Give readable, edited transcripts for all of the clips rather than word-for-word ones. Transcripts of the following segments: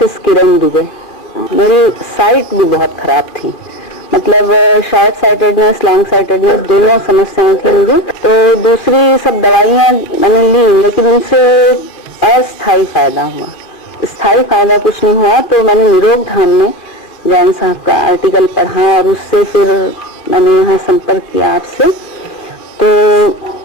Mrs किरण दुबे। मेरी site भी बहुत खराब थी, मतलब शॉर्ट साइटेडनेस, लॉन्ग साइटेडनेस दोनों समस्याएं थी मुझे। तो दूसरी सब दवाइयां मैंने ली, लेकिन उनसे अस्थायी फायदा हुआ, स्थायी फायदा कुछ नहीं हुआ। तो मैंने निरोग धाम में जैन साहब का आर्टिकल पढ़ा और उससे फिर मैंने यहाँ संपर्क किया आपसे। तो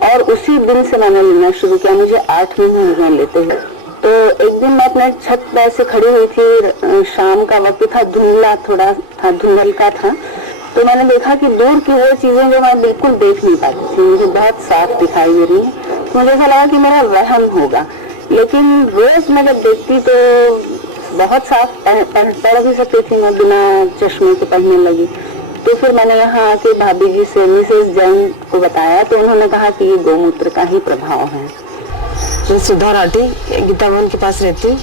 और उसी दिन से मैंने लेना शुरू किया। मुझे 8 महीने हो गए लेते हुए। तो एक दिन मैं अपने छत पर ऐसे खड़ी हुई थी, शाम का वक्त था, धुंधला थोड़ा था, धुंधल का था। तो मैंने देखा कि दूर की वो चीजें जो मैं बिल्कुल देख नहीं पाती थी मुझे बहुत साफ दिखाई दे रही है। तो मुझे ऐसा लगा कि मेरा वहम होगा, लेकिन रोज मैं जब देखती तो बहुत साफ पढ़ भी सकती थी मैं, बिना चश्मे के पढ़ने लगी। तो फिर मैंने यहाँ आके भाभी जी से, मिसेस जैन को बताया, तो उन्होंने कहा कि ये गौमूत्र का ही प्रभाव है। मैं सुधा राठी गीता भवन के पास रहती हूँ।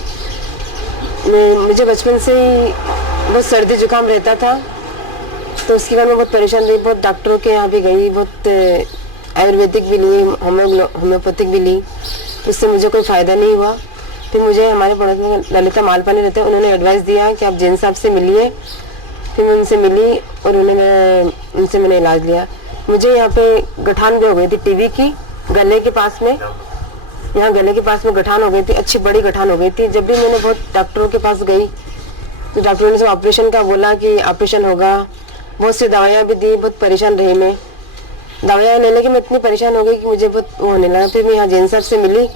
मुझे बचपन से ही बहुत सर्दी जुकाम रहता था, तो उसके बाद मैं बहुत परेशान रही। बहुत डॉक्टरों के यहाँ भी गई, बहुत आयुर्वेदिक भी ली, होम्योपैथिक भी ली, उससे मुझे कोई फ़ायदा नहीं हुआ। फिर मुझे हमारे पड़ोस में ललिता मालपानी रहते हैं, उन्होंने एडवाइस दिया कि आप जैन साहब से मिलिए। फिर मैं उनसे मिली और उनसे मैंने इलाज लिया। मुझे यहाँ पे गठान भी हो गई थी, टीबी की, गले के पास में, यहाँ गले के पास में गठान हो गई थी, अच्छी बड़ी गठान हो गई थी। जब भी मैंने बहुत डॉक्टरों के पास गई तो डॉक्टरों ने सब ऑपरेशन का बोला कि ऑपरेशन होगा, बहुत सी दवाइयाँ भी दी, बहुत परेशान रही मैं। दवाइयाँ लेने की मैं इतनी परेशान हो गई कि मुझे बहुत वो होने लगा। फिर मैं यहाँ जैन साहब से मिली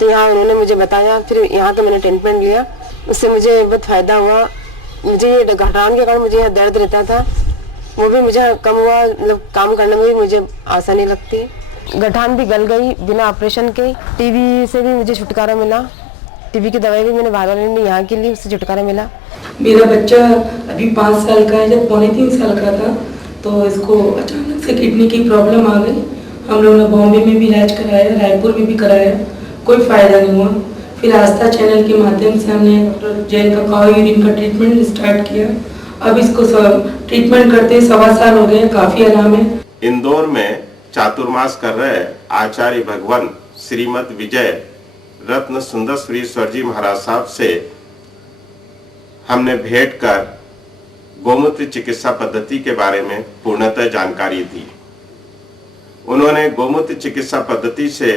तो यहाँ उन्होंने मुझे बताया, फिर यहाँ तो मैंने ट्रीटमेंट लिया, उससे मुझे बहुत फ़ायदा हुआ। मुझे ये गठान के कारण मुझे यहाँ दर्द रहता था, वो भी मुझे कम हुआ, मतलब काम करने में भी मुझे आसानी लगती है। गठान भी गल गई बिना ऑपरेशन के। टीबी से भी मुझे छुटकारा मिला, टीबी की दवाई भी मैंने बाहर वाले यहाँ के लिए, उससे छुटकारा मिला। मेरा बच्चा अभी 5 साल का है, जब 2.25 साल का था तो इसको अचानक से किडनी की प्रॉब्लम आ गई। हम लोगों ने बॉम्बे में भी इलाज कराया, रायपुर में भी कराया, कोई फ़ायदा नहीं हुआ। फिर आस्था चैनल के माध्यम से हमने डॉक्टर जैन का काव यूरिन का ट्रीटमेंट स्टार्ट किया। अब इसको ट्रीटमेंट करते 1.25 साल हो गए, काफ़ी आराम है। इंदौर में चातुर्मास कर रहे आचार्य भगवान श्रीमद विजय रत्न सुंदर श्री जी महाराज साहब से हमने भेंट कर गोमूत्र चिकित्सा पद्धति के बारे में पूर्णतः जानकारी दी। उन्होंने गोमूत्र चिकित्सा पद्धति से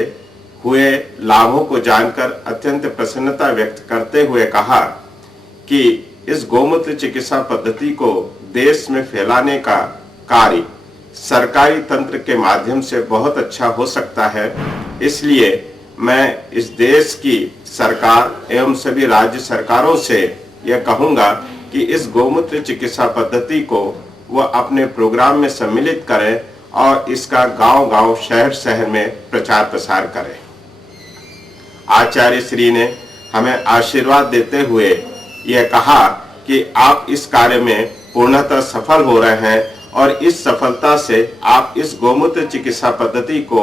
हुए लाभों को जानकर अत्यंत प्रसन्नता व्यक्त करते हुए कहा कि इस गोमूत्र चिकित्सा पद्धति को देश में फैलाने का कार्य सरकारी तंत्र के माध्यम से बहुत अच्छा हो सकता है। इसलिए मैं इस देश की सरकार एवं सभी राज्य सरकारों से यह कहूंगा कि इस गोमूत्र चिकित्सा पद्धति को वह अपने प्रोग्राम में सम्मिलित करें और इसका गांव-गांव, शहर-शहर में प्रचार प्रसार करें। आचार्य श्री ने हमें आशीर्वाद देते हुए यह कहा कि आप इस कार्य में पूर्णतः सफल हो रहे हैं और इस सफलता से आप इस गोमूत्र चिकित्सा पद्धति को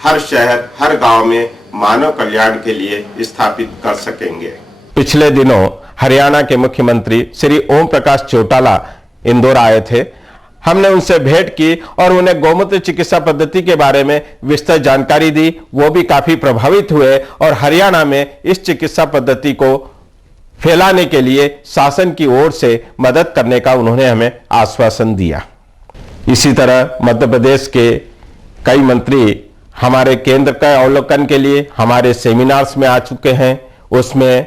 हर शहर, हर गांव में मानव कल्याण के लिए स्थापित कर सकेंगे। पिछले दिनों हरियाणा के मुख्यमंत्री श्री ओम प्रकाश चौटाला इंदौर आए थे। हमने उनसे भेंट की और उन्हें गोमूत्र चिकित्सा पद्धति के बारे में विस्तृत जानकारी दी। वो भी काफी प्रभावित हुए और हरियाणा में इस चिकित्सा पद्धति को फैलाने के लिए शासन की ओर से मदद करने का उन्होंने हमें आश्वासन दिया। इसी तरह मध्य प्रदेश के कई मंत्री हमारे केंद्र का अवलोकन के लिए हमारे सेमिनार्स में आ चुके हैं। उसमें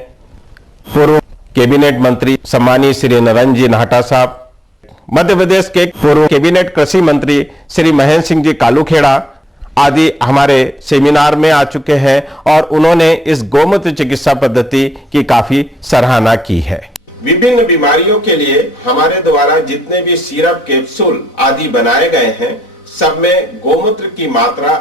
पूर्व कैबिनेट मंत्री सम्मानीय श्री नरेंद्र जी नाहटा साहब, मध्य प्रदेश के पूर्व कैबिनेट कृषि मंत्री श्री महेंद्र सिंह जी कालूखेड़ा आदि हमारे सेमिनार में आ चुके हैं और उन्होंने इस गोमूत्र चिकित्सा पद्धति की काफी सराहना की है। विभिन्न बीमारियों के लिए हमारे द्वारा जितने भी सिरप, कैप्सूल आदि बनाए गए हैं, सब में गोमूत्र की मात्रा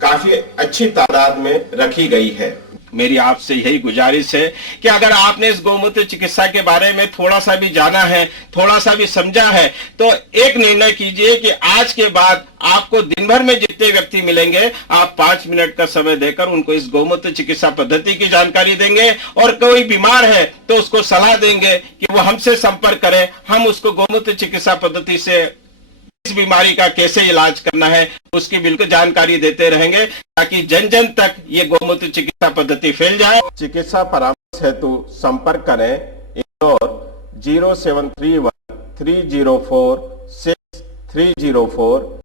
काफी अच्छी तादाद में रखी गई है। मेरी आपसे यही गुजारिश है कि अगर आपने इस गोमूत्र चिकित्सा के बारे में थोड़ा सा भी जाना है, थोड़ा सा भी समझा है, तो एक निर्णय कीजिए कि आज के बाद आपको दिन भर में जितने व्यक्ति मिलेंगे, आप 5 मिनट का समय देकर उनको इस गोमूत्र चिकित्सा पद्धति की जानकारी देंगे और कोई बीमार है तो उसको सलाह देंगे कि वो हमसे संपर्क करे। हम उसको गोमूत्र चिकित्सा पद्धति से इस बीमारी का कैसे इलाज करना है उसकी बिल्कुल जानकारी देते रहेंगे ताकि जन जन तक ये गोमूत्र चिकित्सा पद्धति फैल जाए। चिकित्सा परामर्श हेतु संपर्क करें इंदौर 0731 304 6304